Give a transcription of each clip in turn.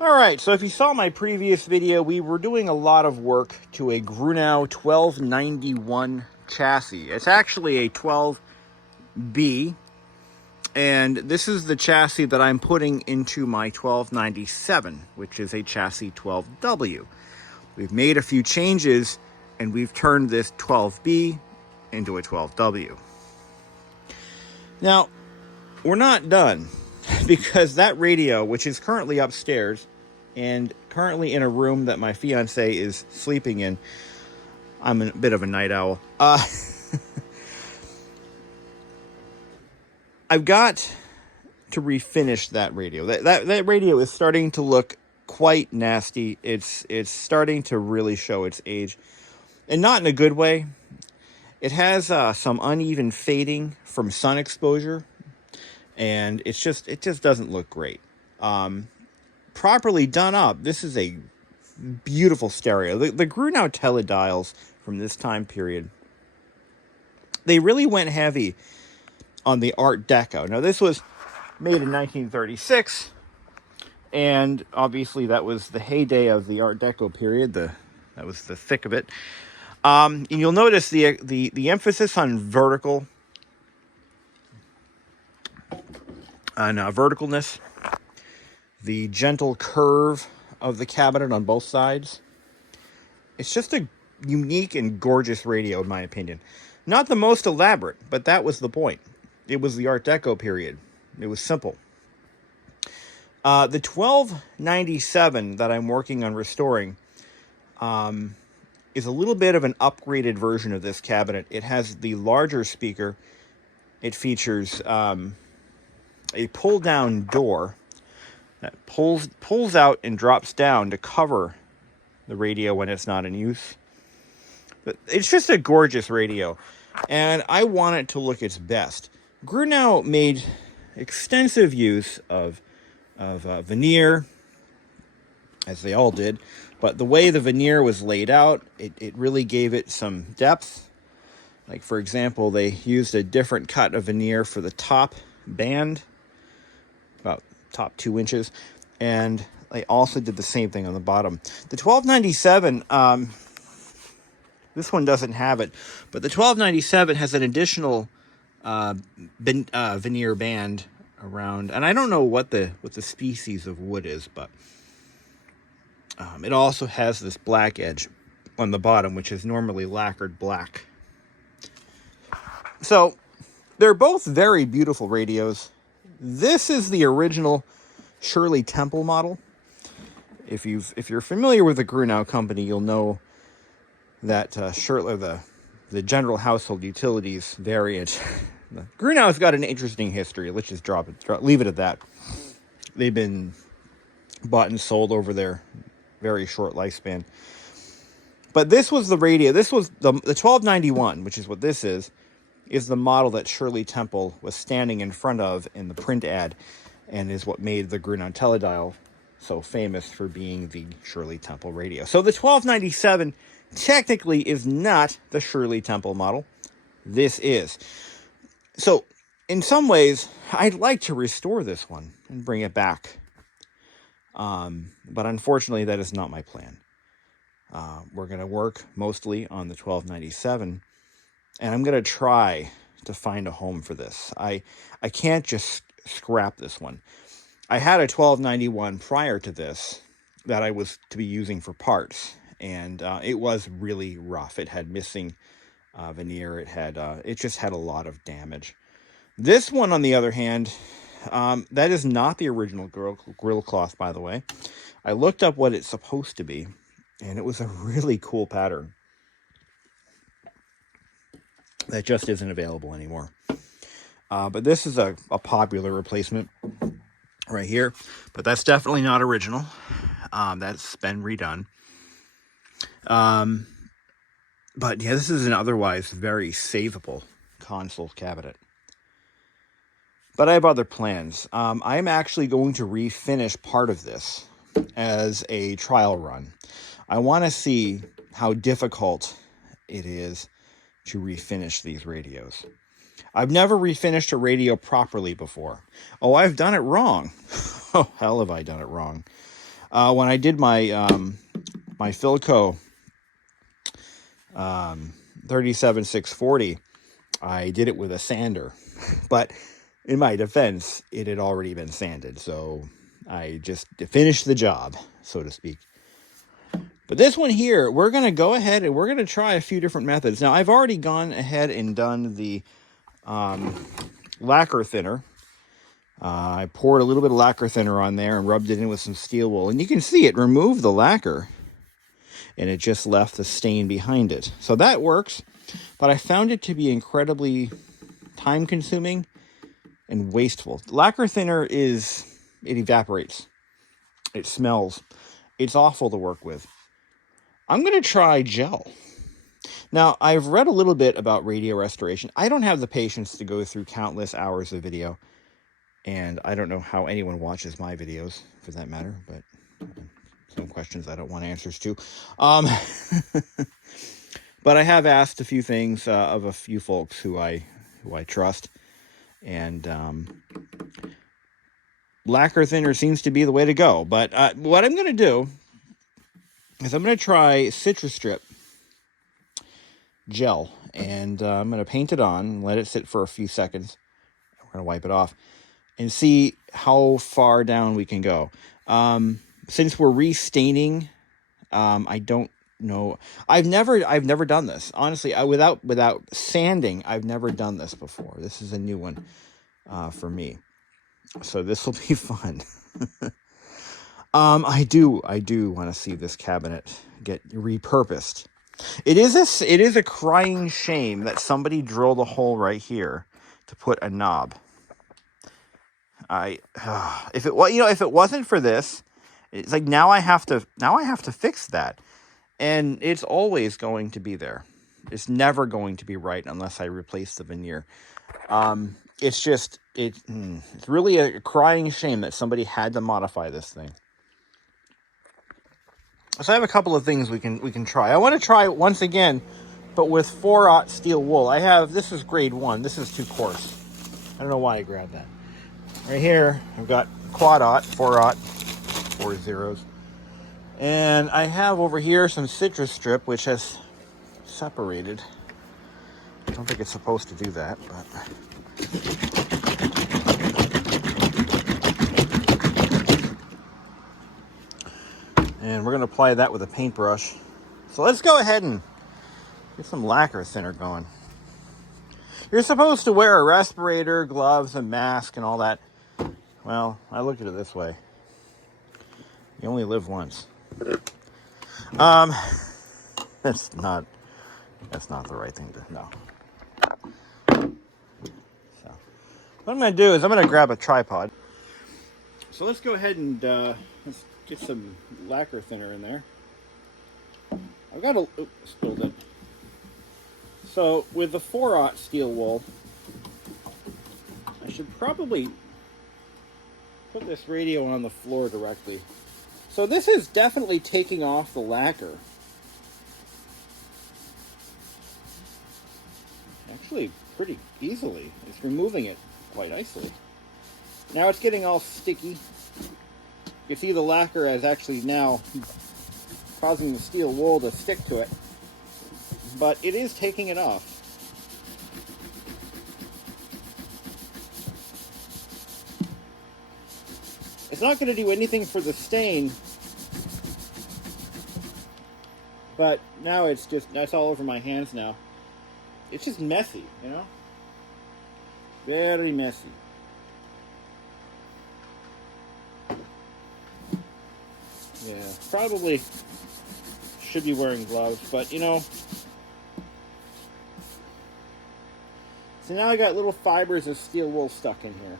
Alright, so if you saw my previous video, we were doing a lot of work to a Grunow 1291 chassis. It's actually a 12B, and this is the chassis that I'm putting into my 1297, which is a chassis 12W. We've made a few changes, and we've turned this 12B into a 12W. Now, we're not done, because that radio, which is currently upstairs and currently in a room that my fiance is sleeping in, I'm a bit of a night owl. I've got to refinish that radio. That radio is starting to look quite nasty. It's starting to really show its age, and not in a good way. It has some uneven fading from sun exposure, and it just doesn't look great. Properly done up, this is a beautiful stereo. The Grunow Teledials from this time period, they really went heavy on the Art Deco. Now, this was made in 1936, and obviously that was the heyday of the Art Deco period. That was the thick of it. And you'll notice the emphasis on verticalness, the gentle curve of the cabinet on both sides. It's just a unique and gorgeous radio, in my opinion. Not the most elaborate, but that was the point. It was the Art Deco period. It was simple. The 1297 that I'm working on restoring is a little bit of an upgraded version of this cabinet. It has the larger speaker. It features a pull-down door that pulls out and drops down to cover the radio when it's not in use. But it's just a gorgeous radio, and I want it to look its best. Grunow made extensive use of veneer, as they all did, but the way the veneer was laid out, it really gave it some depth. Like, for example, they used a different cut of veneer for the top band, about top 2 inches, and they also did the same thing on the bottom. The 1297, this one doesn't have it, but the 1297 has an additional veneer band around, and I don't know what the species of wood is, but it also has this black edge on the bottom, which is normally lacquered black. So they're both very beautiful radios. This is the original Shirley Temple model. If you're familiar with the Grunow company, you'll know that Shirley, the General Household Utilities variant. Grunow's got an interesting history. Let's just leave it at that. They've been bought and sold over their very short lifespan. But this was the radio. This was the 1291, which is what this is the model that Shirley Temple was standing in front of in the print ad, and is what made the Grunow Teledial so famous for being the Shirley Temple radio. So the 1297 technically is not the Shirley Temple model. This is. So in some ways, I'd like to restore this one and bring it back. But unfortunately, that is not my plan. We're going to work mostly on the 1297, and I'm going to try to find a home for this. I can't just scrap this one. I had a 1291 prior to this that I was to be using for parts, and it was really rough. It had missing veneer. It just had a lot of damage. This one, on the other hand, that is not the original grill cloth, by the way. I looked up what it's supposed to be, and it was a really cool pattern that just isn't available anymore. But this is a popular replacement right here, but that's definitely not original. That's been redone. But yeah, this is an otherwise very savable console cabinet. But I have other plans. I'm actually going to refinish part of this as a trial run. I want to see how difficult it is to refinish these radios. I've never refinished a radio properly before. Oh, I've done it wrong. Oh, hell have I done it wrong. When I did my my Philco 37640, I did it with a sander, but in my defense, it had already been sanded, so I just finished the job, so to speak. But this one here, we're going to go ahead and we're going to try a few different methods. Now, I've already gone ahead and done the lacquer thinner. I poured a little bit of lacquer thinner on there and rubbed it in with some steel wool. And you can see it removed the lacquer, and it just left the stain behind it. So that works, but I found it to be incredibly time-consuming and wasteful. Lacquer thinner it evaporates. It smells. It's awful to work with. I'm going to try gel. Now, I've read a little bit about radio restoration. I don't have the patience to go through countless hours of video, and I don't know how anyone watches my videos, for that matter, but some questions I don't want answers to. But I have asked a few things of a few folks who I trust, and lacquer thinner seems to be the way to go. But what I'm going to do is I'm going to try Citrus Strip gel, and I'm going to paint it on and let it sit for a few seconds. We're going to wipe it off and see how far down we can go. Since we're restaining, I don't know. I've never done this. Honestly, without sanding, I've never done this before. This is a new one for me. So this will be fun. I do want to see this cabinet get repurposed. It is a crying shame that somebody drilled a hole right here to put a knob. If it wasn't for this, it's like now I have to fix that, and it's always going to be there. It's never going to be right unless I replace the veneer. It's really a crying shame that somebody had to modify this thing. So I have a couple of things we can try. I want to try it once again, but with 4/0 steel wool. This is grade 1. This is too coarse. I don't know why I grabbed that. Right here, I've got quad-0, 4/0, 4 zeros. And I have over here some Citrus Strip, which has separated. I don't think it's supposed to do that, but... And we're going to apply that with a paintbrush. So let's go ahead and get some lacquer thinner going. You're supposed to wear a respirator, gloves, a mask, and all that. Well, I look at it this way. You only live once. That's not the right thing to know. So, what I'm going to do is I'm going to grab a tripod. So let's go ahead and let's get some lacquer thinner in there. I've got spilled it. So with the 4/0 steel wool, I should probably put this radio on the floor directly. So this is definitely taking off the lacquer. Actually, pretty easily. It's removing it quite nicely. Now it's getting all sticky. You see the lacquer is actually now causing the steel wool to stick to it. But it is taking it off. It's not going to do anything for the stain, but now that's all over my hands now. It's just messy, you know? Very messy. Yeah, probably should be wearing gloves, but you know. So now I got little fibers of steel wool stuck in here.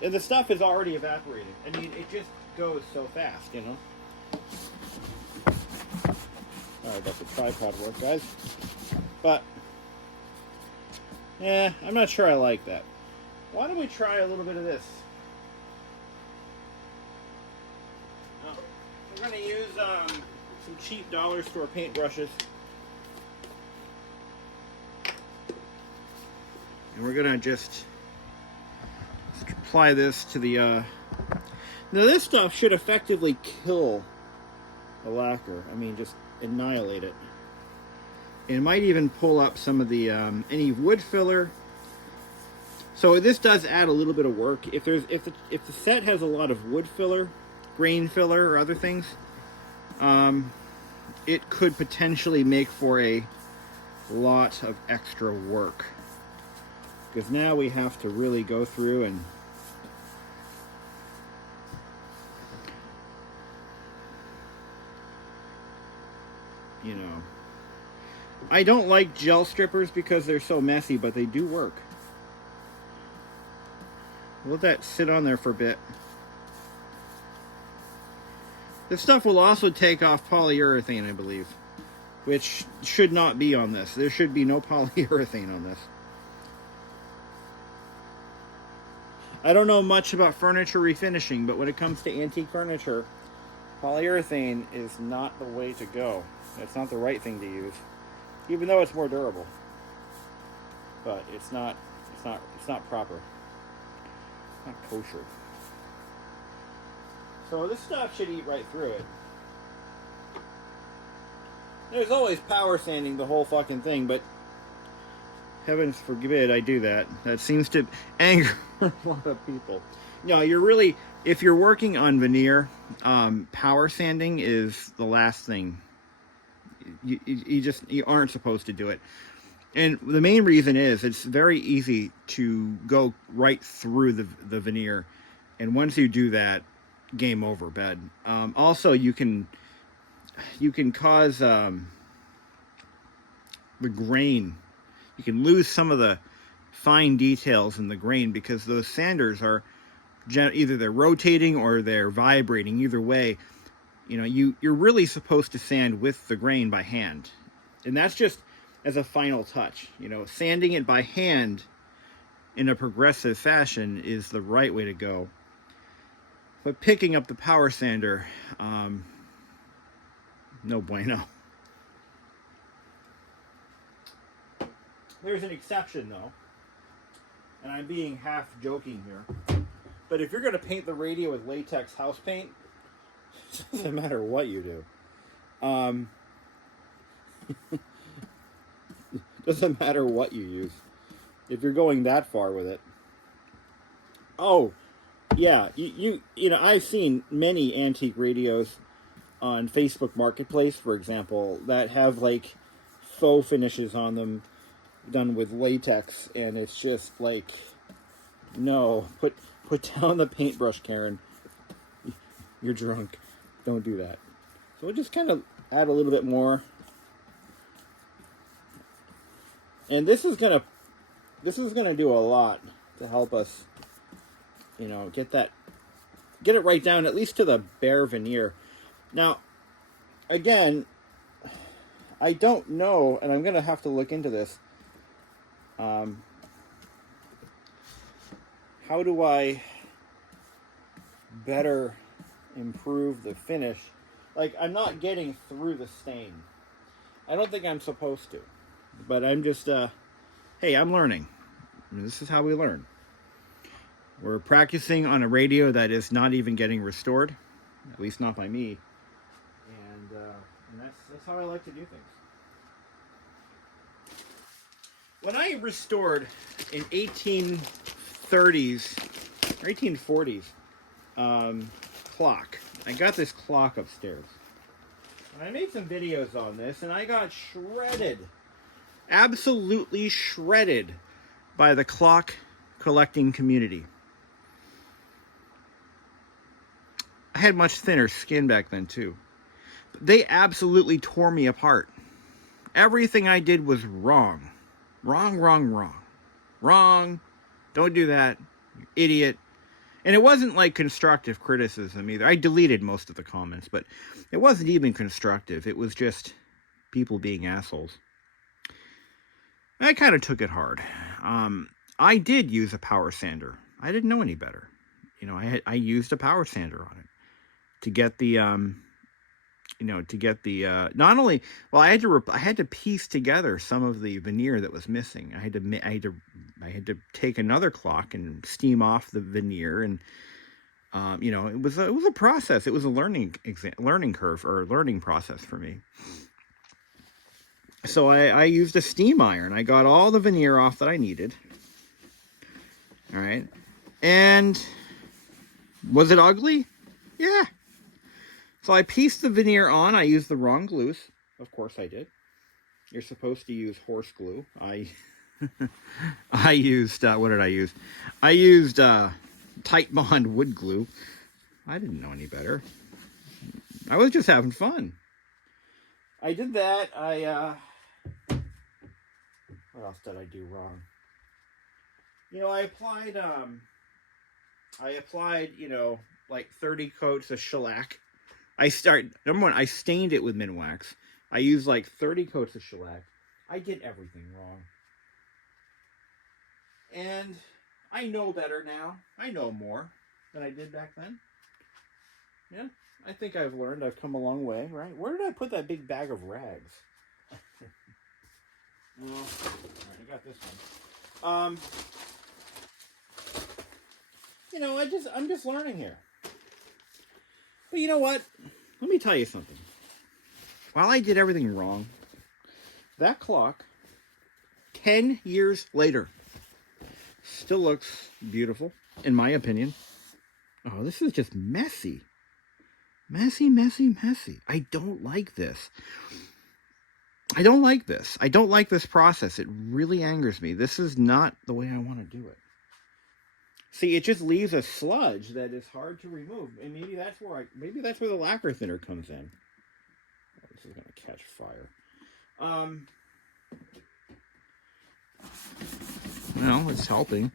And the stuff is already evaporated. I mean, it just goes so fast, you know. Sorry about the tripod work, guys. But, yeah, I'm not sure I like that. Why don't we try a little bit of this? We're going to use some cheap dollar store paintbrushes. And we're going to just apply this to the Now this stuff should effectively kill the lacquer. I mean, just annihilate it. It might even pull up some of the any wood filler. So this does add a little bit of work. If the set has a lot of wood filler, grain filler, or other things, it could potentially make for a lot of extra work. Because now we have to really go through and I don't like gel strippers because they're so messy, but they do work. Let that sit on there for a bit. This stuff will also take off polyurethane, I believe, which should not be on this. There should be no polyurethane on this. I don't know much about furniture refinishing, but when it comes to antique furniture, polyurethane is not the way to go. It's not the right thing to use, even though it's more durable. But it's not proper. It's not kosher. So this stuff should eat right through it. There's always power sanding the whole fucking thing, but heavens forbid I do that. That seems to anger a lot of people. No, if you're working on veneer, power sanding is the last thing. You aren't supposed to do it. And the main reason is it's very easy to go right through the veneer. And once you do that, game over, bed. Also, you can cause the grain. You can lose some of the fine details in the grain because those sanders are either they're rotating or they're vibrating. Either way, you're really supposed to sand with the grain by hand, and that's just as a final touch. Sanding it by hand in a progressive fashion is the right way to go. But picking up the power sander, no bueno. There's an exception though, and I'm being half joking here. But if you're going to paint the radio with latex house paint, it doesn't matter what you do. Doesn't matter what you use. If you're going that far with it. Oh, yeah. I've seen many antique radios on Facebook Marketplace, for example, that have like faux finishes on them done with latex, and it's just like, no, put down the paintbrush, Karen. You're drunk. Don't do that. So we'll just kind of add a little bit more. And this is gonna do a lot to help us, get it right down, at least to the bare veneer. Now, again, I don't know, and I'm gonna have to look into this. How do I better improve the finish? Like, I'm not getting through the stain. I don't think I'm supposed to. But I'm just, hey, I'm learning. This is how we learn. We're practicing on a radio that is not even getting restored. At least not by me. And that's how I like to do things. When I restored in 1830s or 1840s clock, I got this clock upstairs. And I made some videos on this, and I got shredded. Absolutely shredded by the clock collecting community. I had much thinner skin back then too. But they absolutely tore me apart. Everything I did was wrong. Wrong. Don't do that. You idiot. And it wasn't like constructive criticism either. I deleted most of the comments, but it wasn't even constructive. It was just people being assholes. I kind of took it hard. I did use a power sander. I didn't know any better. I used a power sander on it to get the not only, well, I had to piece together some of the veneer that was missing. I had to take another clock and steam off the veneer, and It was a process. It was a learning curve or learning process for me. So I used a steam iron. I got all the veneer off that I needed. All right. And was it ugly? Yeah. So I pieced the veneer on. I used the wrong glues. Of course I did. You're supposed to use horse glue. I used, what did I use? I used Tight Bond wood glue. I didn't know any better. I was just having fun. I did that. What else did I do wrong? I applied, like 30 coats of shellac. Number one, I stained it with Minwax. I used like 30 coats of shellac. I did everything wrong. And I know better now. I know more than I did back then. Yeah, I think I've learned. I've come a long way, right? Where did I put that big bag of rags? Well, all right, I got this one. I'm just learning here. But you know what? Let me tell you something. While I did everything wrong, that clock, 10 years later, still looks beautiful, in my opinion. Oh, this is just messy. Messy, messy, messy. I don't like this. I don't like this. I don't like this process. It really angers me. This is not the way I want to do it. See, it just leaves a sludge that is hard to remove. And maybe that's where the lacquer thinner comes in. Oh, this is going to catch fire. Well, it's helping.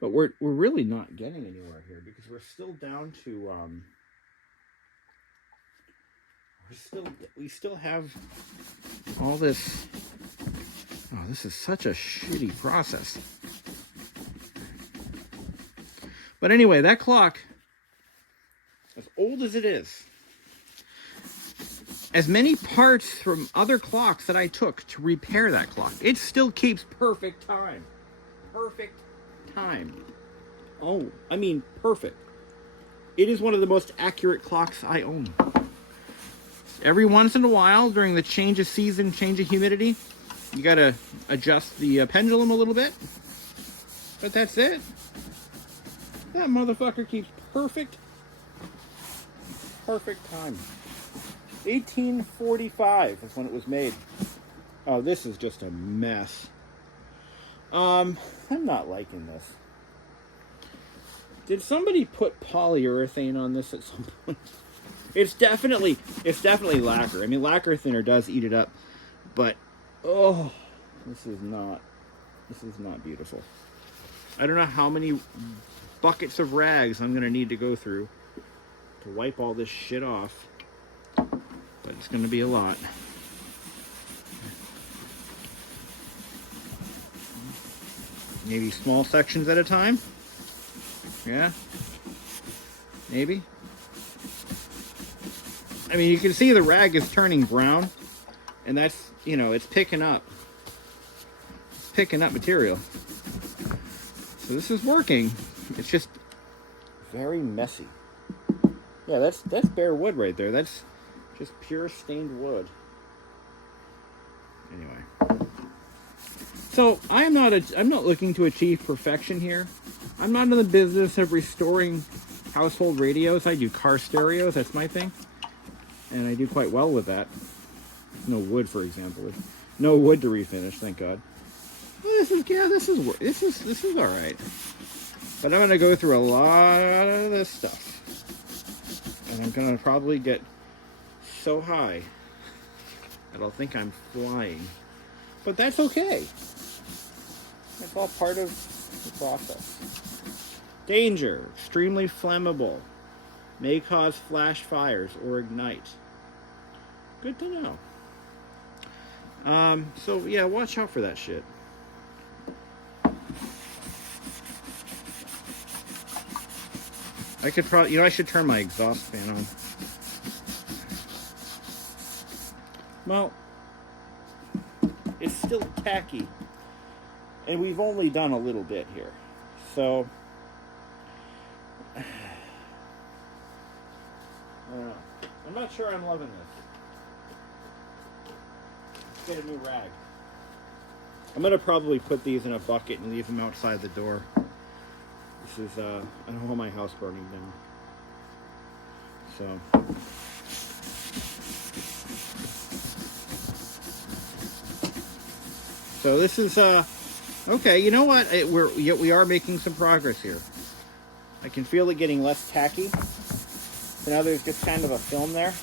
But we're really not getting anywhere here because we're still down to we still have all this. Oh, this is such a shitty process. But anyway, that clock, as old as it is, as many parts from other clocks that I took to repair that clock, it still keeps perfect time. Perfect time. Oh, I mean perfect. It is one of the most accurate clocks I own. Every once in a while, during the change of season, change of humidity, you gotta adjust the pendulum a little bit. But that's it. That motherfucker keeps perfect time. 1845 is when it was made. Oh, this is just a mess. I'm not liking this. Did somebody put polyurethane on this at some point? It's definitely lacquer. I mean, lacquer thinner does eat it up, but this is not beautiful. I don't know how many buckets of rags I'm gonna need to go through to wipe all this shit off, but it's gonna be a lot. Maybe small sections at a time. Yeah, maybe. I mean, you can see the rag is turning brown, and that's, it's picking up. It's picking up material. So this is working. It's just very messy. Yeah, that's bare wood right there. That's just pure stained wood. Anyway. So I'm not looking to achieve perfection here. I'm not in the business of restoring household radios. I do car stereos. That's my thing. And I do quite well with that. No wood, for example. No wood to refinish, thank God. This is all right. But I'm gonna go through a lot of this stuff, and I'm gonna probably get so high that I'll think I'm flying. But that's okay. That's all part of the process. Danger: extremely flammable. May cause flash fires or ignite. Good to know. So yeah, watch out for that shit. I could probably, I should turn my exhaust fan on. Well, it's still tacky, and we've only done a little bit here, so I'm not sure I'm loving this. Let's get a new rag. I'm gonna probably put these in a bucket and leave them outside the door. This is I don't want my house burning down. So this is okay. You know what? We are making some progress here. I can feel it getting less tacky. So now there's just kind of a film there.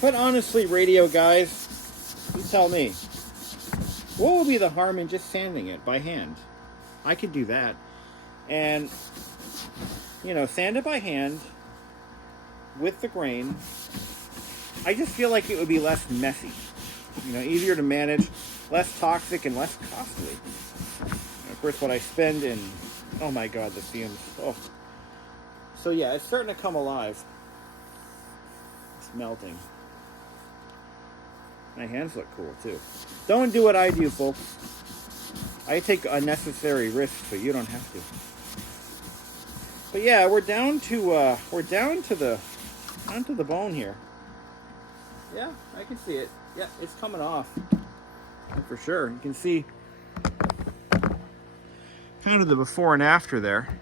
But honestly, radio guys, you tell me. What would be the harm in just sanding it by hand? I could do that. And, you know, sand it by hand with the grain. I just feel like it would be less messy. You know, easier to manage, less toxic, and less costly. And of course, what I spend in, oh my God, the fumes. Oh. So yeah, it's starting to come alive. It's melting. My hands look cool too. Don't do what I do, folks. I take unnecessary risks, but you don't have to. But yeah, we're down to the bone here. Yeah, I can see it. Yeah, it's coming off for sure. You can see kind of the before and after there.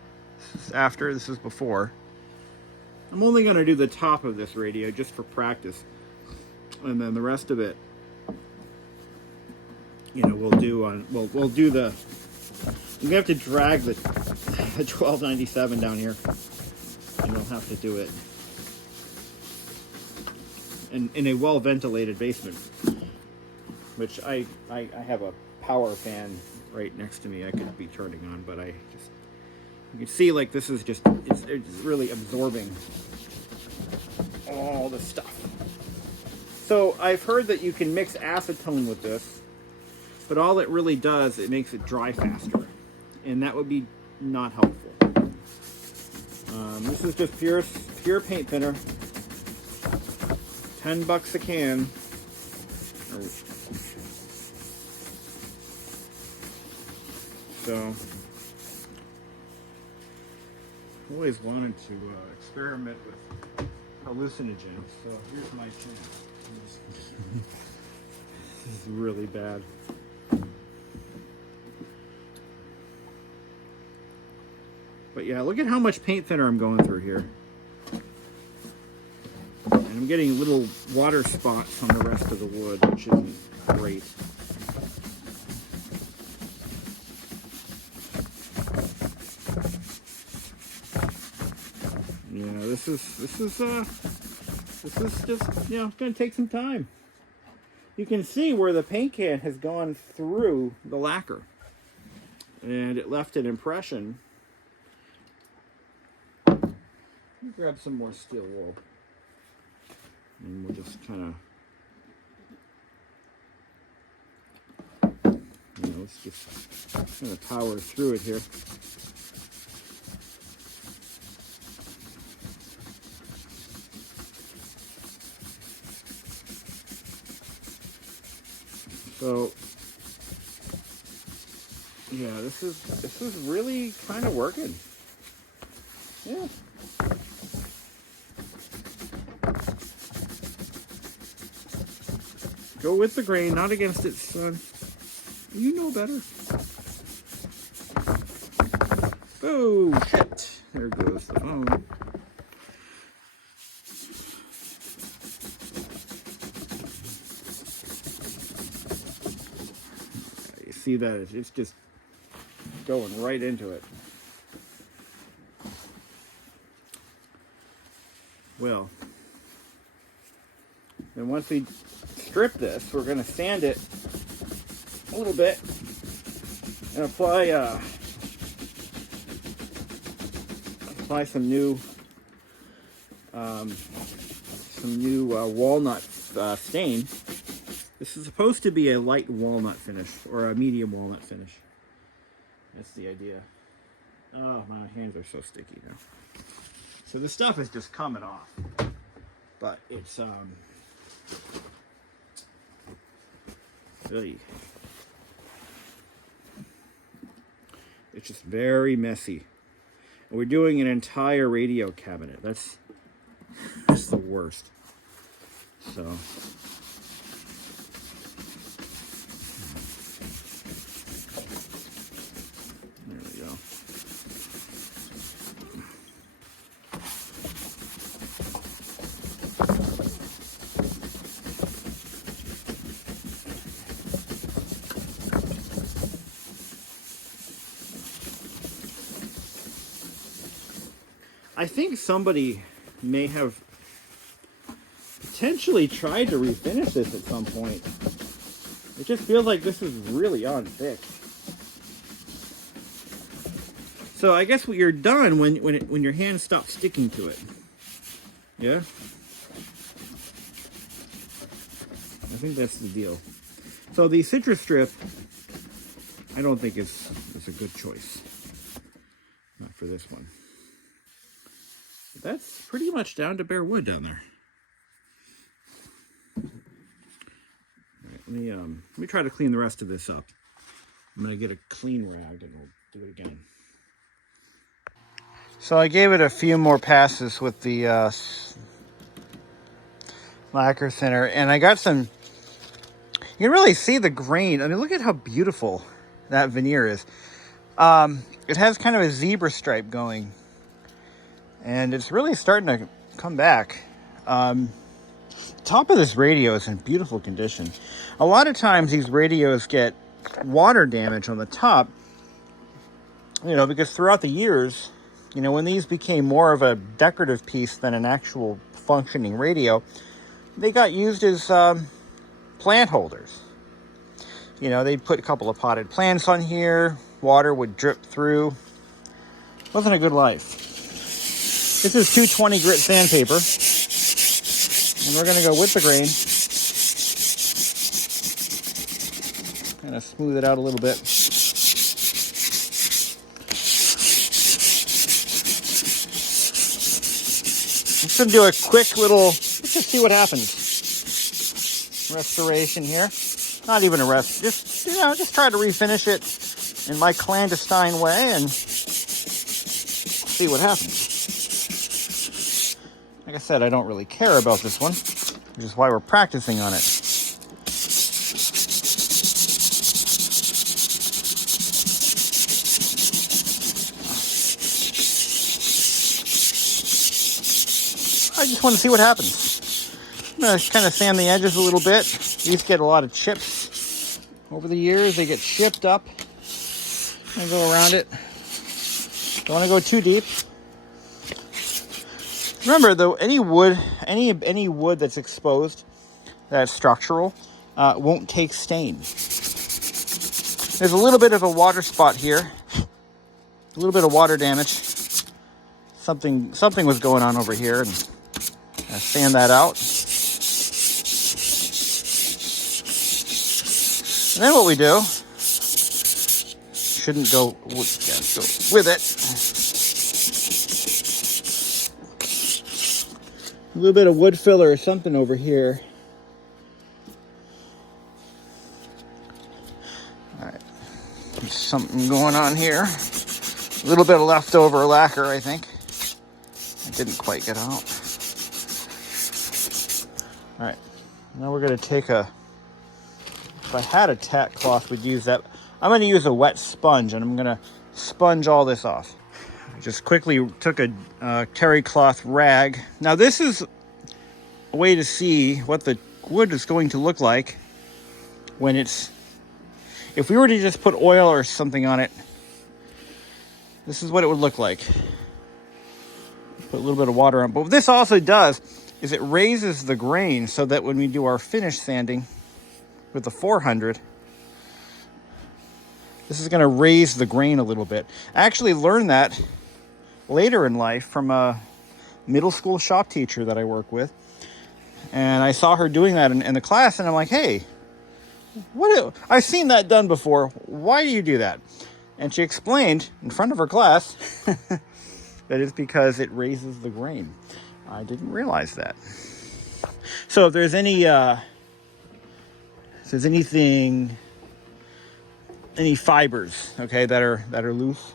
This is after. This is before. I'm only going to do the top of this radio just for practice. And then the rest of it, you know, we'll do the. We have to drag the 1297 down here, and we'll have to do it in a well ventilated basement, which I have a power fan right next to me. I could be turning on, but you can see like this is just it's really absorbing all the stuff. So I've heard that you can mix acetone with this, but all it really does, it makes it dry faster, and that would be not helpful. This is just pure paint thinner, $10 a can. So, I've always wanted to experiment with hallucinogens. So here's my chance. This is really bad. But yeah, look at how much paint thinner I'm going through here. And I'm getting little water spots on the rest of the wood, which isn't great. Yeah, this is just, you know, it's going to take some time. You can see where the paint can has gone through the lacquer, and it left an impression. Let me grab some more steel wool, and we'll just kind of, you know, let's just kind of power through it here. So yeah, this is really kind of working. Yeah. Go with the grain, not against it, son. You know better. Oh, shit. There goes the phone. You see that? It's just going right into it. Well, then once we strip this, we're going to sand it a little bit and apply some new walnut stain. This is supposed to be a light walnut finish or a medium walnut finish. That's the idea. Oh, my hands are so sticky now. So this stuff is just coming off, but it's really, it's just very messy. We're doing an entire radio cabinet. That's the worst. So there we go. I think somebody may have potentially tried to refinish this at some point. It just feels like this is really on thick. So I guess you're done when your hand stops sticking to it. Yeah? I think that's the deal. So the citrus strip, I don't think is a good choice. Not for this one. But that's pretty much down to bare wood down there. All right, let me try to clean the rest of this up. I'm gonna get a clean rag and we'll do it again. So I gave it a few more passes with the lacquer thinner, and I got some. You can really see the grain. I mean, look at how beautiful that veneer is. It has kind of a zebra stripe going, and it's really starting to come back. Top of this radio is in beautiful condition. A lot of times these radios get water damage on the top, you know, because throughout the years, you know, when these became more of a decorative piece than an actual functioning radio, they got used as plant holders. You know, they'd put a couple of potted plants on here, water would drip through. Wasn't a good life. This is 220 grit sandpaper, and we're gonna go with the grain. Kind of smooth it out a little bit. I'm just gonna do a quick little, let's just see what happens. Restoration here. Not even a rest, just, you know, just try to refinish it in my clandestine way and see what happens. Like I said, I don't really care about this one, which is why we're practicing on it. I just want to see what happens. I'm going to kind of sand the edges a little bit. These get a lot of chips over the years. They get chipped up. I go around it. Don't want to go too deep. Remember, though, any wood that's exposed, that's structural, won't take stain. There's a little bit of a water spot here. A little bit of water damage. Something was going on over here, and sand that out. And then what we do, shouldn't go with it. A little bit of wood filler or something over here. All right, there's something going on here. A little bit of leftover lacquer, I think. It didn't quite get out. All right, now we're gonna take if I had a tack cloth, we'd use that. I'm gonna use a wet sponge, and I'm gonna sponge all this off. I just quickly took a terry cloth rag. Now this is a way to see what the wood is going to look like when it's, if we were to just put oil or something on it, this is what it would look like. Put a little bit of water on. But what this also does is it raises the grain so that when we do our finish sanding with the 400, this is going to raise the grain a little bit. I actually learned that later in life from a middle school shop teacher that I work with. And I saw her doing that in the class, and I'm like, hey, I've seen that done before. Why do you do that? And she explained in front of her class that it's because it raises the grain. I didn't realize that. So if there's any fibers, okay, that are loose,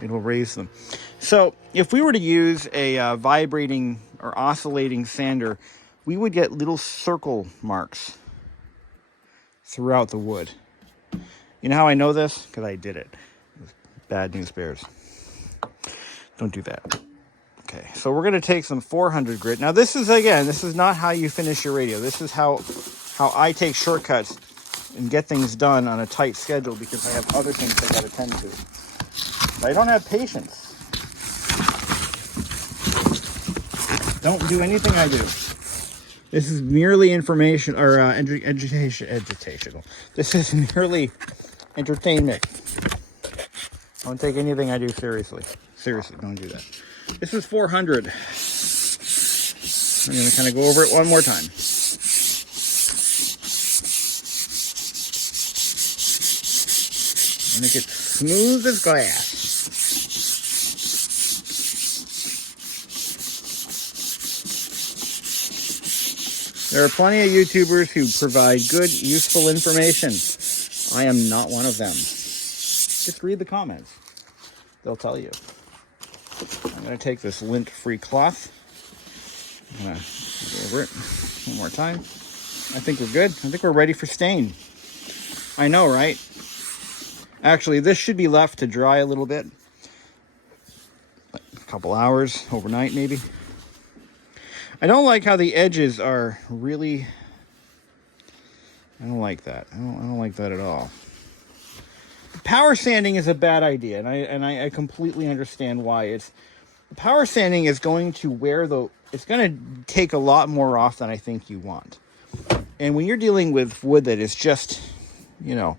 it will raise them. So if we were to use a vibrating or oscillating sander, we would get little circle marks throughout the wood. You know how I know this? Because I did it. Bad news bears. Don't do that. Okay, so we're going to take some 400 grit. Now this is, again, this is not how you finish your radio. This is how I take shortcuts and get things done on a tight schedule because I have other things I got to tend to. But I don't have patience. Don't do anything I do. This is merely information or educational. This is merely entertainment. Don't take anything I do seriously. Seriously, don't do that. This is 400. I'm going to kind of go over it one more time. Make it smooth as glass. There are plenty of YouTubers who provide good, useful information. I am not one of them. Just read the comments. They'll tell you. I'm going to take this lint-free cloth. I'm going to go over it one more time. I think we're good. I think we're ready for stain. I know, right? Actually, this should be left to dry a little bit. A couple hours, overnight maybe. I don't like how the edges are really... I don't like that. I don't like that at all. Power sanding is a bad idea, and I completely understand why. Power sanding is going to it's going to take a lot more off than I think you want. And when you're dealing with wood that is just, you know,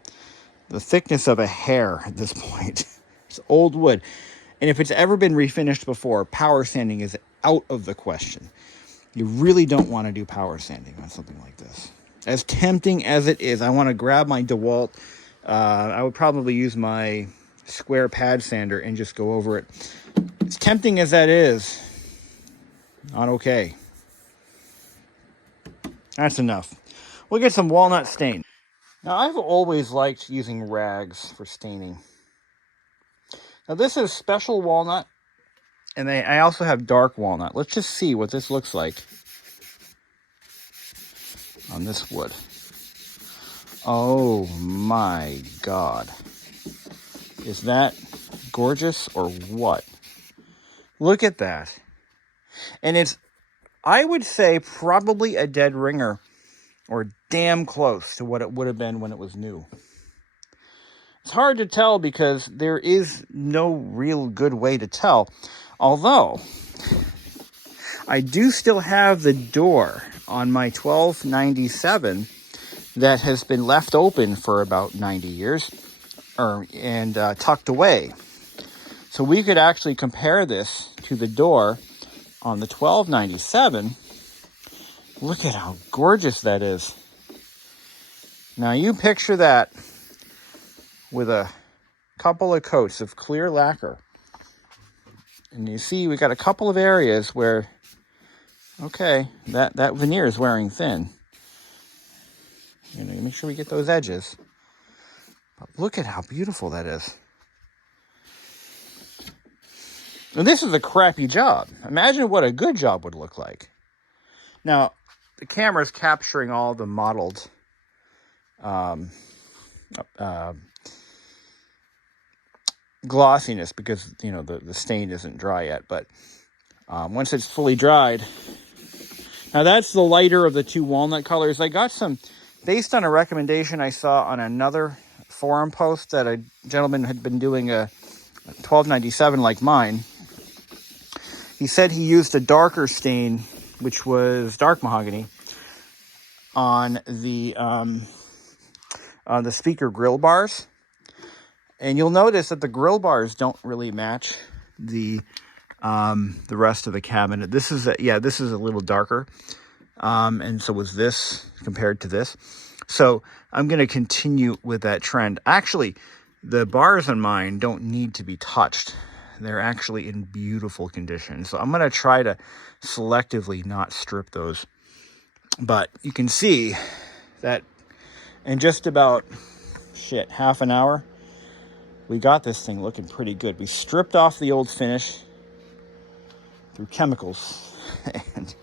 the thickness of a hair at this point, it's old wood. And if it's ever been refinished before, power sanding is out of the question. You really don't want to do power sanding on something like this. As tempting as it is, I want to grab my DeWalt. I would probably use my square pad sander and just go over it. As tempting as that is, not okay. That's enough. We'll get some walnut stain. Now, I've always liked using rags for staining. Now, this is special walnut, and I also have dark walnut. Let's just see what this looks like on this wood. Oh my God. Is that gorgeous or what? Look at that. And it's, I would say, probably a dead ringer or damn close to what it would have been when it was new. It's hard to tell because there is no real good way to tell. Although, I do still have the door on my 1297 that has been left open for about 90 years and tucked away. So we could actually compare this to the door on the 1297. Look at how gorgeous that is. Now you picture that with a couple of coats of clear lacquer. And you see we got a couple of areas where, okay, that veneer is wearing thin. You know, make sure we get those edges. But look at how beautiful that is. And this is a crappy job. Imagine what a good job would look like. Now, the camera's capturing all the mottled glossiness because, you know, the stain isn't dry yet. But once it's fully dried... Now, that's the lighter of the two walnut colors. I got some, based on a recommendation I saw on another forum post that a gentleman had been doing a 1297 like mine. He said he used a darker stain, which was dark mahogany, on the speaker grill bars. And you'll notice that the grill bars don't really match the rest of the cabinet. This is this is a little darker. And so was this compared to this. So I'm going to continue with that trend. Actually, the bars on mine don't need to be touched. They're actually in beautiful condition. So I'm going to try to selectively not strip those. But you can see that in just about, half an hour, we got this thing looking pretty good. We stripped off the old finish through chemicals. And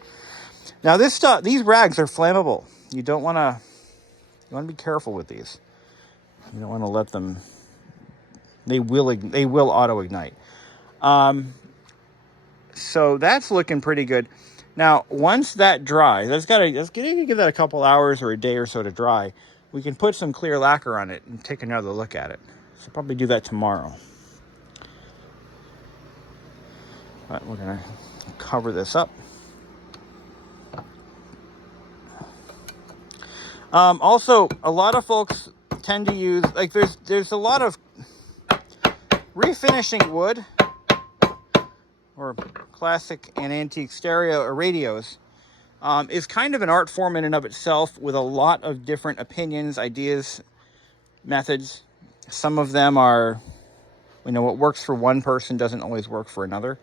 now this stuff, these rags are flammable. You want to be careful with these. You don't want to let them. They will auto ignite. So that's looking pretty good. Now, once that dries, let's give that a couple hours or a day or so to dry. We can put some clear lacquer on it and take another look at it. So probably do that tomorrow. But we're gonna cover this up. Also, a lot of folks tend to use, like, there's a lot of refinishing wood or classic and antique stereo or radios is kind of an art form in and of itself, with a lot of different opinions, ideas, methods. Some of them are, what works for one person doesn't always work for another.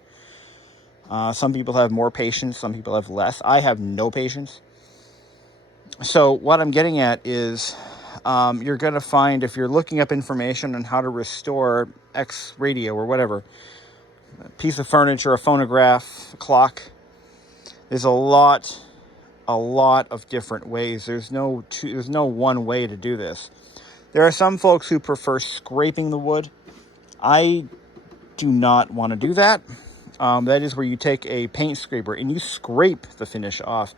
Some people have more patience, some people have less. I have no patience. So what I'm getting at is you're going to find, if you're looking up information on how to restore X radio or whatever, a piece of furniture, a phonograph, a clock, there's a lot of different ways. There's no one way to do this. There are some folks who prefer scraping the wood. I do not want to do that. That is where you take a paint scraper and you scrape the finish off.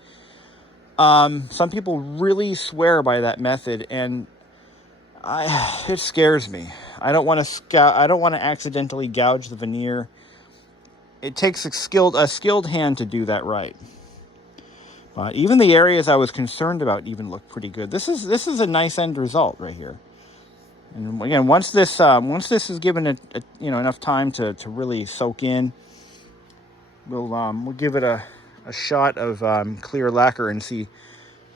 Some people really swear by that method, and it scares me. I don't want to accidentally gouge the veneer. It takes a skilled hand to do that right. But even the areas I was concerned about even look pretty good. This is a nice end result right here. And again, once this is given enough time to really soak in, we'll give it a shot of clear lacquer and see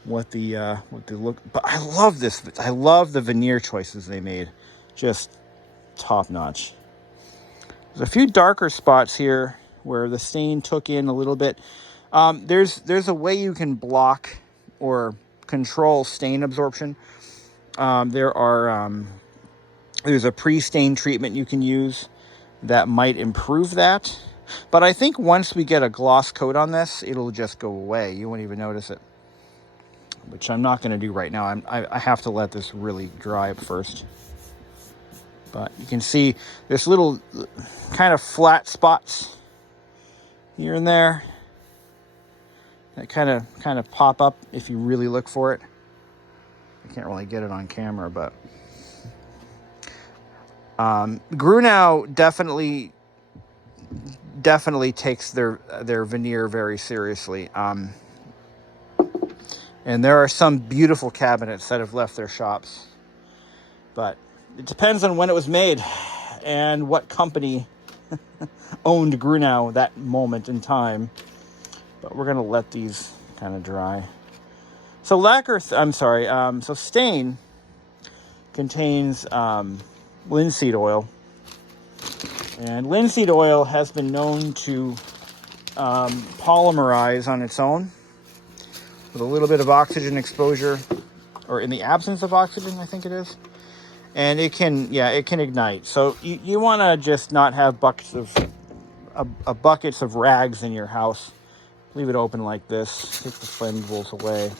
what the look. But I love this. I love the veneer choices they made. Just top notch. There's a few darker spots here where the stain took in a little bit. There's a way you can block or control stain absorption. There's a pre-stain treatment you can use that might improve that. But I think once we get a gloss coat on this, it'll just go away. You won't even notice it, which I'm not going to do right now. I have to let this really dry up first. But you can see there's little kind of flat spots here and there that kind of pop up if you really look for it. I can't really get it on camera, but Grunow definitely takes their veneer very seriously. And there are some beautiful cabinets that have left their shops, but it depends on when it was made and what company owned Grunow that moment in time. But we're going to let these kind of dry. So so stain contains linseed oil. And linseed oil has been known to polymerize on its own with a little bit of oxygen exposure, or in the absence of oxygen, I think it is. And it can ignite. So you want to just not have buckets of rags in your house. Leave it open like this. Take the flammables away.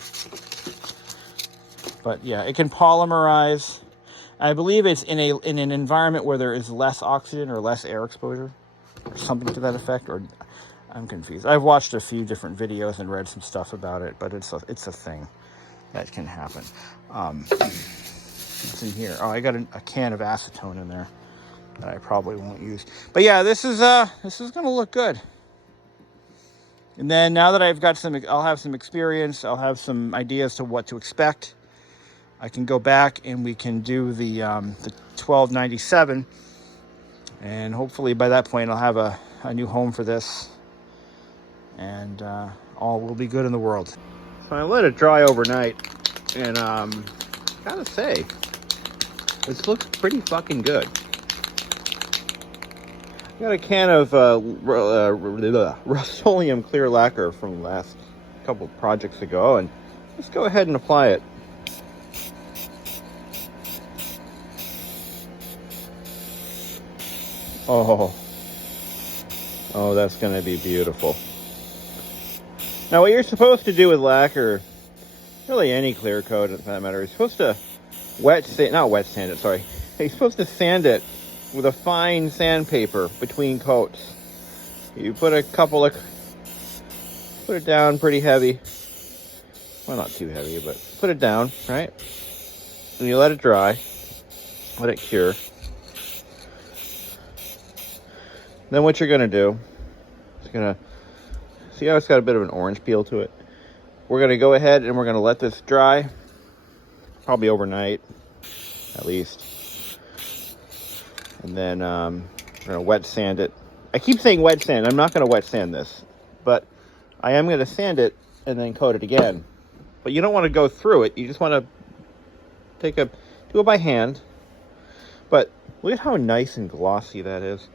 But yeah, it can polymerize. I believe it's in an environment where there is less oxygen or less air exposure, or something to that effect. Or I'm confused. I've watched a few different videos and read some stuff about it, but it's a thing that can happen. What's in here? Oh, I got a can of acetone in there that I probably won't use. But yeah, this is going to look good. And then now that I'll have some experience, I'll have some ideas to what to expect. I can go back and we can do the 1297, and hopefully by that point I'll have a new home for this, and all will be good in the world. So I let it dry overnight, and gotta say, this looks pretty fucking good. I got a can of Rust-Oleum clear lacquer from last couple projects ago, and let's go ahead and apply it. Oh, Oh, that's going to be beautiful. Now, what you're supposed to do with lacquer, really any clear coat, for that matter, you're supposed to not wet sand it, sorry. You're supposed to sand it with a fine sandpaper between coats. You put it down pretty heavy. Well, not too heavy, but put it down, right? And you let it dry. Let it cure. Then what you're going to do is see how it's got a bit of an orange peel to it. We're going to go ahead and we're going to let this dry, probably overnight, at least. And then we're going to wet sand it. I keep saying wet sand. I'm not going to wet sand this, but I am going to sand it and then coat it again. But you don't want to go through it. You just want to do it by hand. But look at how nice and glossy that is.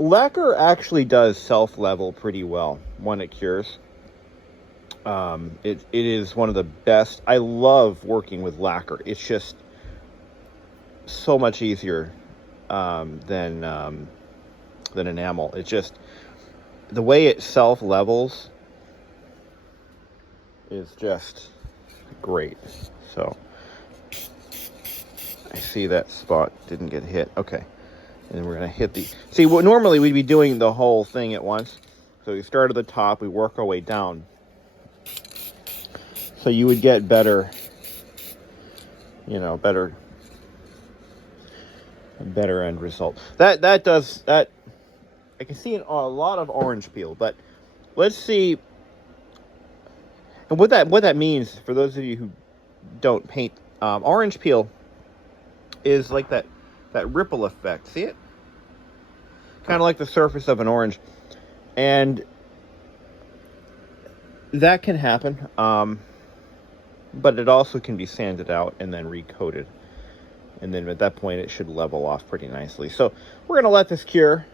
Lacquer actually does self-level pretty well when it cures. It is one of the best. I love working with lacquer. It's just so much easier than enamel. It's just the way it self-levels is just great. So I see that spot didn't get hit. Okay. And we're going to hit see, normally we'd be doing the whole thing at once. So we start at the top, we work our way down. So you would get better end result. That I can see a lot of orange peel, but let's see. And what that means for those of you who don't paint, orange peel is like that ripple effect. See it? Kind of like the surface of an orange. And that can happen. But it also can be sanded out and then recoated. And then at that point, it should level off pretty nicely. So we're going to let this cure.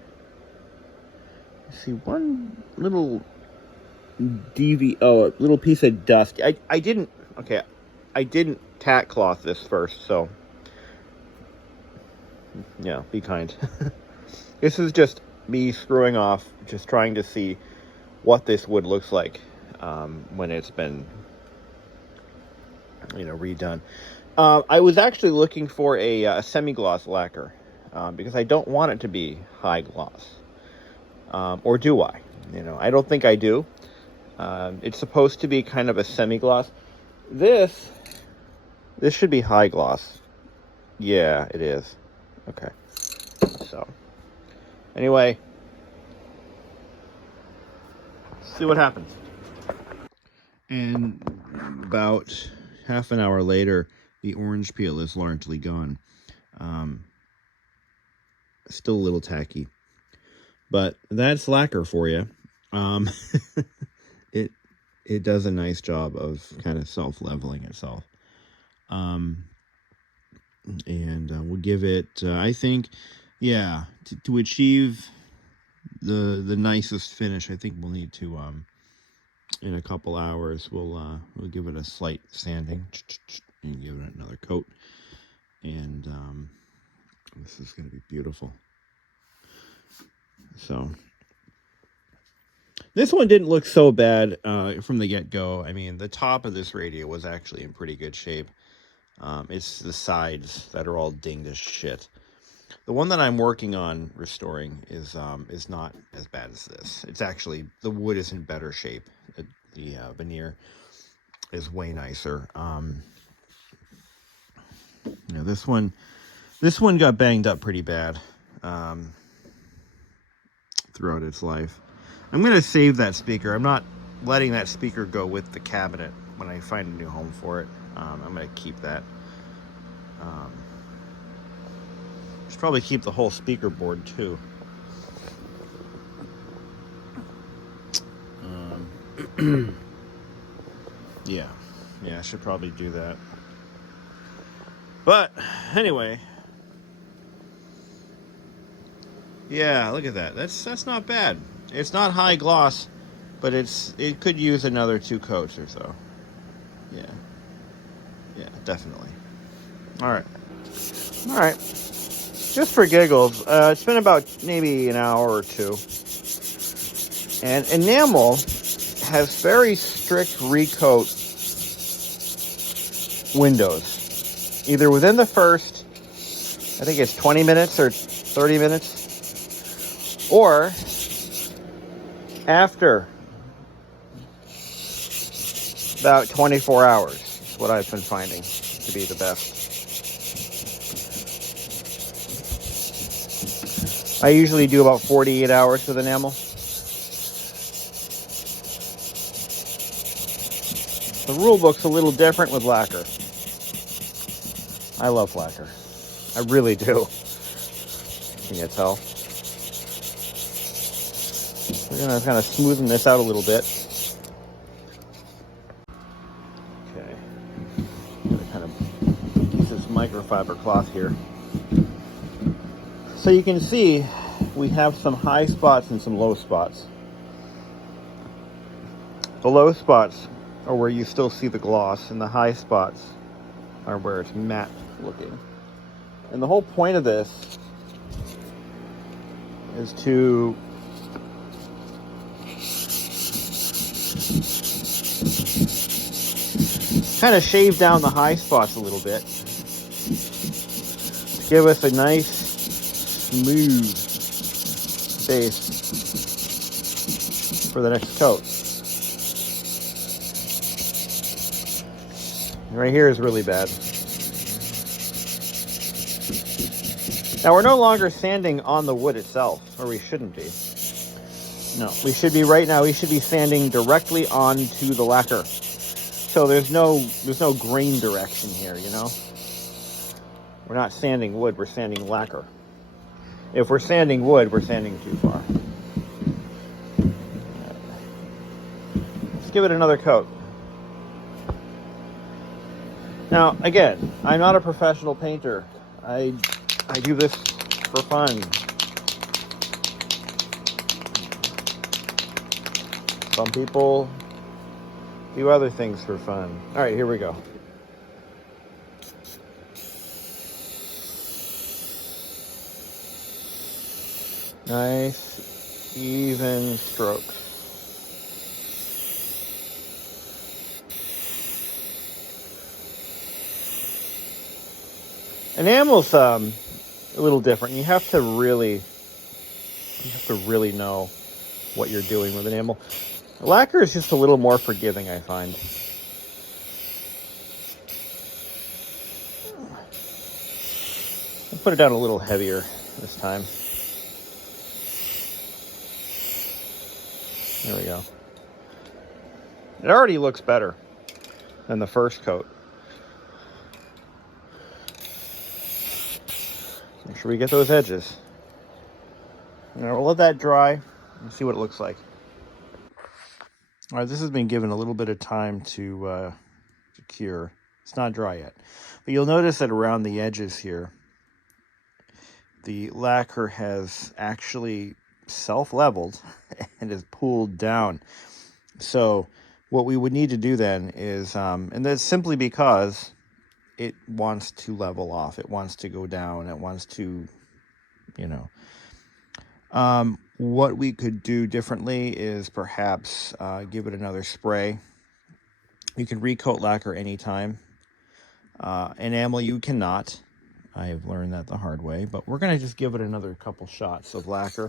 See, one little a little piece of dust. I didn't tack cloth this first, so yeah, be kind. This is just me screwing off, just trying to see what this wood looks like when it's been redone. I was actually looking for a semi-gloss lacquer because I don't want it to be high gloss. Or do I? I don't think I do. It's supposed to be kind of a semi-gloss. This should be high gloss. Yeah, it is. Okay. So, anyway, see what happens. And about half an hour later, the orange peel is largely gone. Still a little tacky, but that's lacquer for you. It does a nice job of kind of self-leveling itself. And we'll give it, I think, yeah, to achieve the nicest finish, I think we'll need to, in a couple hours, we'll give it a slight sanding and give it another coat. And this is going to be beautiful. So this one didn't look so bad from the get-go. I mean, the top of this radio was actually in pretty good shape. It's the sides that are all dinged as shit. The one that I'm working on restoring is not as bad as this. It's actually, the wood is in better shape. The veneer is way nicer. This one got banged up pretty bad throughout its life. I'm going to save that speaker. I'm not letting that speaker go with the cabinet when I find a new home for it. I'm going to keep that. Should probably keep the whole speaker board too. Yeah, I should probably do that. But anyway, yeah, look at that. That's not bad. It's not high gloss, but it could use another 2 coats or so. Yeah, definitely. All right. Just for giggles, it's been about maybe an hour or two. And enamel has very strict recoat windows. Either within the first, I think it's 20 minutes or 30 minutes, or after about 24 hours. Is what I've been finding to be the best. I usually do about 48 hours with enamel. The rule book's a little different with lacquer. I love lacquer. I really do. Can you tell? We're going to kind of smoothen this out a little bit. Okay. I'm going to kind of use this microfiber cloth here. So you can see we have some high spots and some low spots. The low spots are where you still see the gloss, and the high spots are where it's matte looking. And the whole point of this is to kind of shave down the high spots a little bit to give us a nice smooth base for the next coat. Right here is really bad. Now we're no longer sanding on the wood itself, or we shouldn't be. No, we should be right now. We should be sanding directly onto the lacquer. So there's no grain direction here, you know. We're not sanding wood. We're sanding lacquer. If we're sanding wood, we're sanding too far. Let's give it another coat. Now, again, I'm not a professional painter. I do this for fun. Some people do other things for fun. All right, here we go. Nice, even strokes. Enamel's a little different. You have to really know what you're doing with enamel. Lacquer is just a little more forgiving, I find. I'll put it down a little heavier this time. There we go. It already looks better than the first coat. Make sure we get those edges. Now we'll let that dry and see what it looks like. All right, this has been given a little bit of time to cure. It's not dry yet. But you'll notice that around the edges here, the lacquer has actually self-leveled and is pulled down. So what we would need to do then is, and that's simply because it wants to level off. It wants to go down. It wants to, you know. What we could do differently is perhaps give it another spray. You can recoat lacquer anytime. Enamel you cannot. I've learned that the hard way. But we're going to just give it another couple shots of lacquer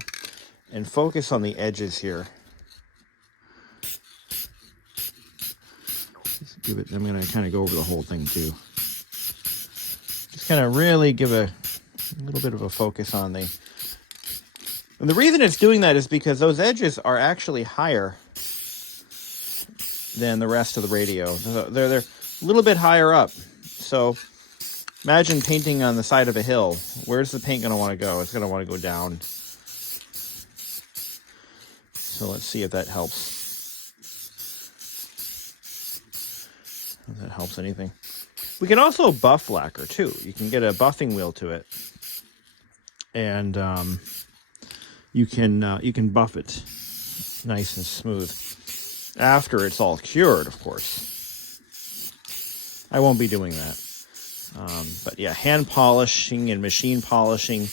and focus on the edges here. Just give it. I'm going to kind of go over the whole thing too. Just kind of really give a little bit of a focus on the... And the reason it's doing that is because those edges are actually higher than the rest of the radio. They're a little bit higher up. So imagine painting on the side of a hill. Where's the paint going to want to go? It's going to want to go down. So let's see if that helps. If that helps anything. We can also buff lacquer too. You can get a buffing wheel to it, and you can buff it nice and smooth after it's all cured, of course. I won't be doing that. But yeah, hand polishing and machine polishing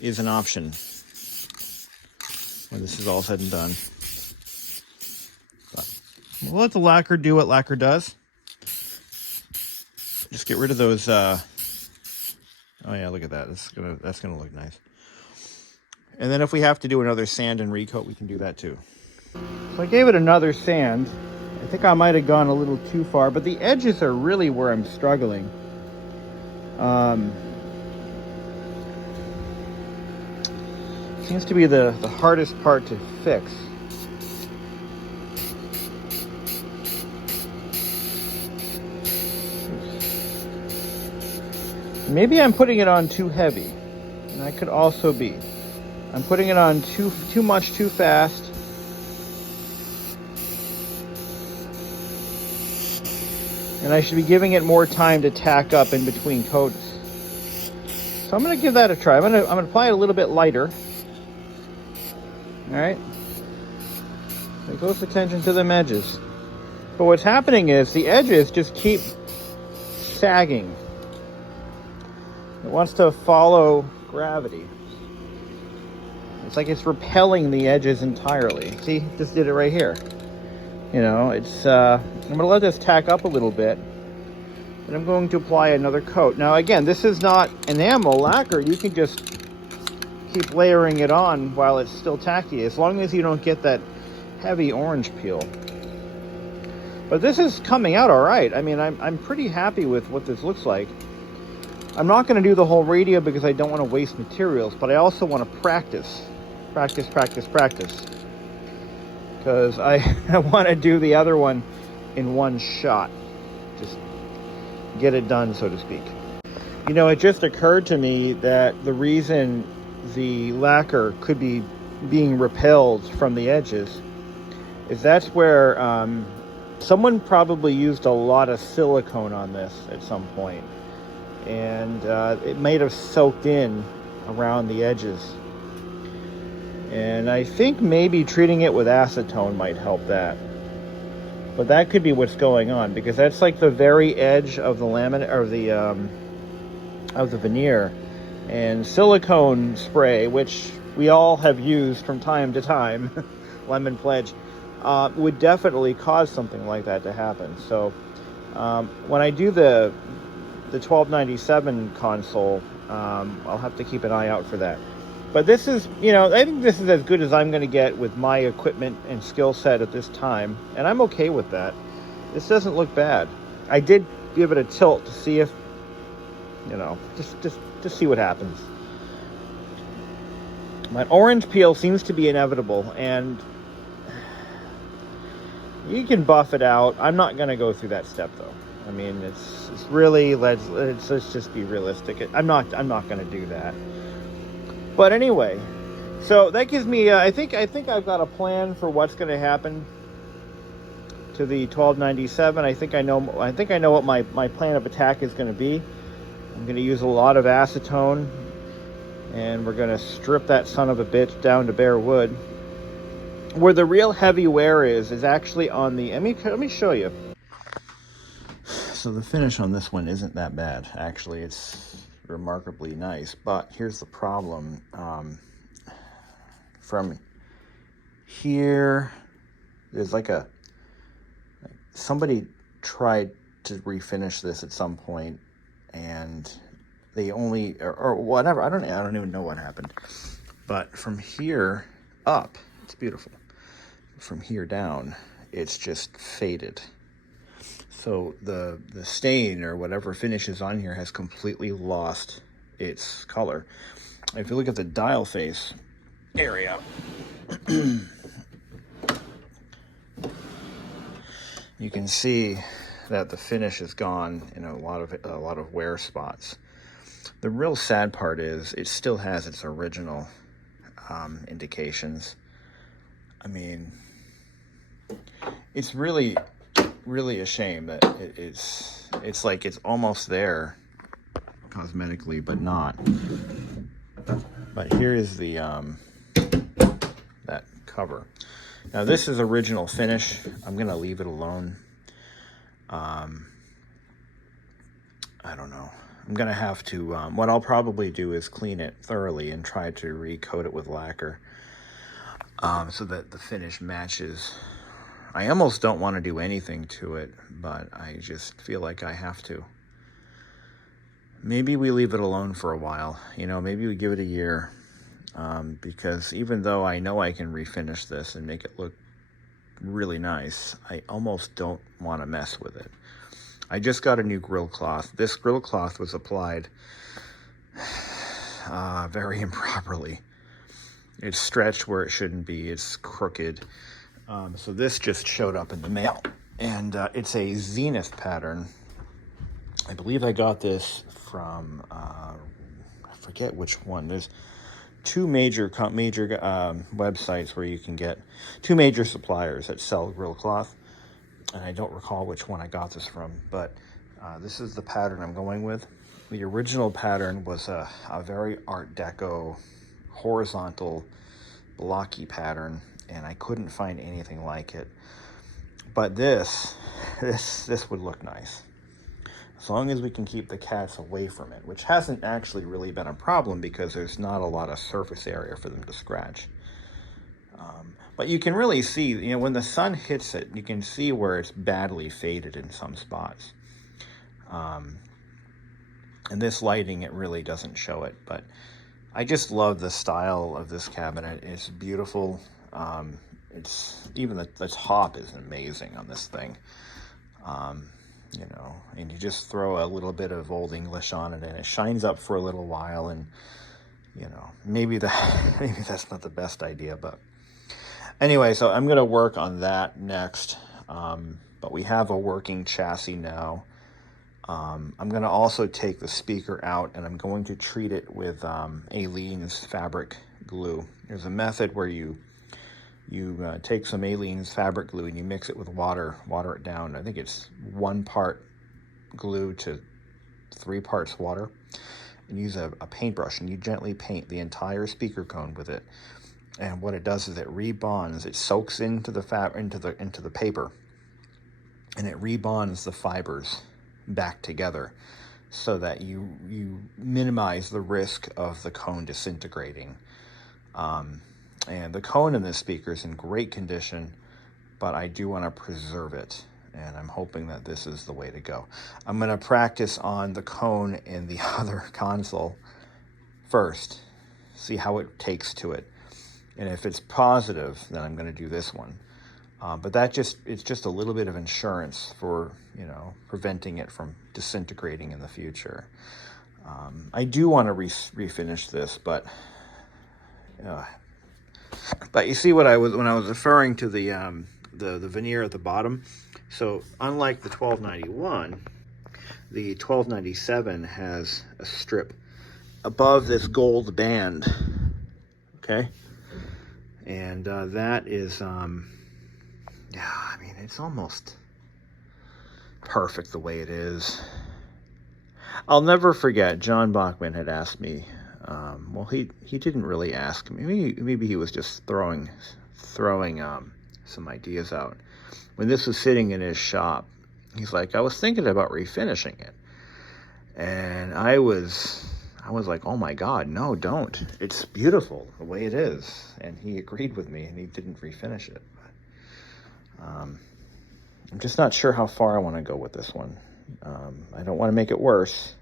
is an option when this is all said and done. we'll let the lacquer do what lacquer does. Just get rid of those, oh yeah, look at that. That's gonna look nice. And then if we have to do another sand and recoat, we can do that too. So I gave it another sand. I think I might have gone a little too far, but the edges are really where I'm struggling. Seems to be the hardest part to fix. Maybe I'm putting it on too heavy, and that could also be. I'm putting it on too much too fast. And I should be giving it more time to tack up in between coats. So I'm going to give that a try. I'm going to apply it a little bit lighter. All right. Pay close attention to them edges. But what's happening is the edges just keep sagging. It wants to follow gravity. It's like it's repelling the edges entirely. See, just did it right here. You know, it's, I'm going to let this tack up a little bit. And I'm going to apply another coat. Now, again, this is not enamel lacquer. You can just keep layering it on while it's still tacky, as long as you don't get that heavy orange peel. But this is coming out all right. I mean, I'm pretty happy with what this looks like. I'm not going to do the whole radio because I don't want to waste materials, but I also want to practice. Practice. Because I want to do the other one in one shot. Just get it done, so to speak. You know, it just occurred to me that the reason the lacquer could be being repelled from the edges is that's where someone probably used a lot of silicone on this at some point. And it might have soaked in around the edges. And I think maybe treating it with acetone might help that. But that could be what's going on, because that's like the very edge of the laminate, or the veneer. And silicone spray, which we all have used from time to time, lemon pledge, would definitely cause something like that to happen. So when I do the 1297 console, I'll have to keep an eye out for that. But this is, you know, I think this is as good as I'm going to get with my equipment and skill set at this time, and I'm okay with that. This doesn't look bad. I did give it a tilt to see if, you know, just see what happens. My orange peel seems to be inevitable, and you can buff it out. I'm not going to go through that step though. I mean, it's really, let's just be realistic. I'm not going to do that. But anyway, so that gives me, I think I've got a plan for what's going to happen to the 1297. I think I know what my plan of attack is going to be. I'm going to use a lot of acetone, and we're going to strip that son of a bitch down to bare wood. Where the real heavy wear is actually on the, let me show you. So the finish on this one isn't that bad. Actually, it's remarkably nice. But here's the problem. From here, there's like somebody tried to refinish this at some point, and they only, or whatever, I don't even know what happened. But from here up, it's beautiful. From here down, it's just faded. So the stain or whatever finish is on here has completely lost its color. If you look at the dial face area, you can see that the finish is gone in a lot of wear spots. The real sad part is it still has its original indications. I mean, it's really a shame that it's like it's almost there cosmetically, but not. But here is the that cover. Now this is original finish. I'm gonna leave it alone. I don't know. I'm gonna have to, what I'll probably do is clean it thoroughly and try to recoat it with lacquer, so that the finish matches I almost don't want to do anything to it, but I just feel like I have to. Maybe we leave it alone for a while. You know, maybe we give it a year. Because even though I know I can refinish this and make it look really nice, I almost don't want to mess with it. I just got a new grill cloth. This grill cloth was applied very improperly. It's stretched where it shouldn't be. It's crooked. So this just showed up in the mail. And it's a Zenith pattern. I believe I got this from, I forget which one. There's two major websites where you can get, two major suppliers that sell grill cloth. And I don't recall which one I got this from, but this is the pattern I'm going with. The original pattern was a very Art Deco horizontal blocky pattern, and I couldn't find anything like it. But this would look nice, as long as we can keep the cats away from it, which hasn't actually really been a problem because there's not a lot of surface area for them to scratch. But you can really see, you know, when the sun hits it, you can see where it's badly faded in some spots. And this lighting, it really doesn't show it, but I just love the style of this cabinet. It's beautiful. It's even the top is amazing on this thing. You know, and you just throw a little bit of Old English on it and it shines up for a little while, and you know, maybe that's not the best idea, but anyway, so I'm going to work on that next. But we have a working chassis now. I'm going to also take the speaker out, and I'm going to treat it with Aleene's fabric glue. There's a method where you take some Aleene's fabric glue and you mix it with water it down. I think it's 1 part glue to 3 parts water, and use a paintbrush, and you gently paint the entire speaker cone with it. And what it does is it rebonds. It soaks into the into the paper, and it rebonds the fibers back together, so that you minimize the risk of the cone disintegrating. And the cone in this speaker is in great condition, but I do want to preserve it, and I'm hoping that this is the way to go. I'm going to practice on the cone in the other console first, see how it takes to it. And if it's positive, then I'm going to do this one. But it's just a little bit of insurance for, you know, preventing it from disintegrating in the future. I do want to refinish this, but you see when I was referring to the veneer at the bottom. So unlike the 1291, the 1297 has a strip above this gold band. Okay. And that is, yeah, I mean, it's almost perfect the way it is. I'll never forget, John Bachman had asked me, well, he didn't really ask me. Maybe he was just throwing some ideas out. When this was sitting in his shop, he's like, I was thinking about refinishing it. And I was like, oh my God, no, don't. It's beautiful the way it is. And he agreed with me, and he didn't refinish it. But, I'm just not sure how far I want to go with this one. I don't want to make it worse.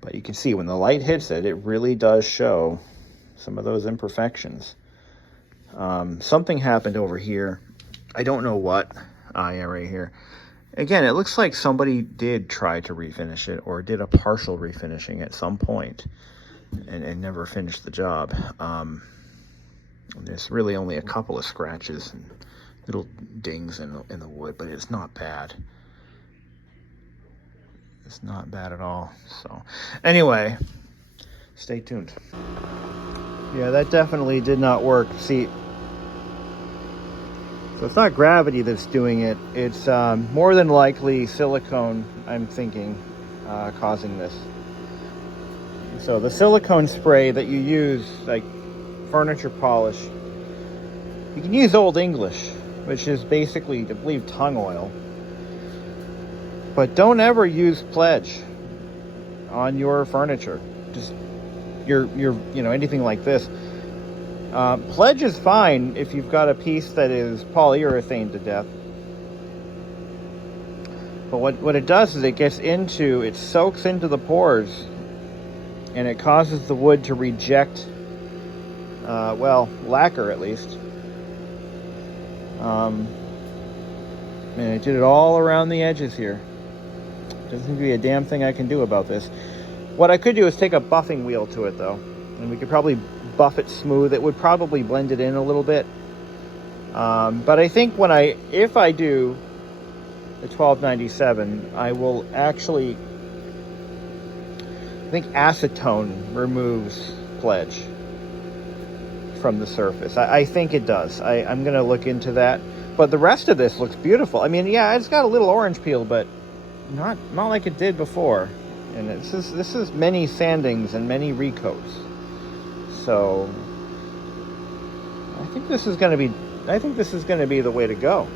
But you can see when the light hits it, it really does show some of those imperfections. Something happened over here. I don't know what. Yeah, right here. Again, it looks like somebody did try to refinish it, or did a partial refinishing at some point and never finished the job. There's really only a couple of scratches and little dings in the wood, but it's not bad. It's not bad at all. So anyway, stay tuned. Yeah, that definitely did not work. See, so it's not gravity that's doing it. It's more than likely silicone, I'm thinking, causing this. So the silicone spray that you use, like furniture polish, you can use Old English, which is basically, I believe, tongue oil. But don't ever use Pledge on your furniture. Just you know, anything like this. Pledge is fine if you've got a piece that is polyurethane to death. But what it does is it soaks into the pores, and it causes the wood to reject, lacquer at least. And it did it all around the edges here. Doesn't seem to be a damn thing I can do about this. What I could do is take a buffing wheel to it, though, and we could probably buff it smooth. It would probably blend it in a little bit. But I think if I do the 1297, I will actually, I think acetone removes pledge from the surface. I think it does. I'm going to look into that. But the rest of this looks beautiful. I mean, yeah, it's got a little orange peel, but not like it did before. And this is many sandings and many recoats. So I think this is going to be the way to go.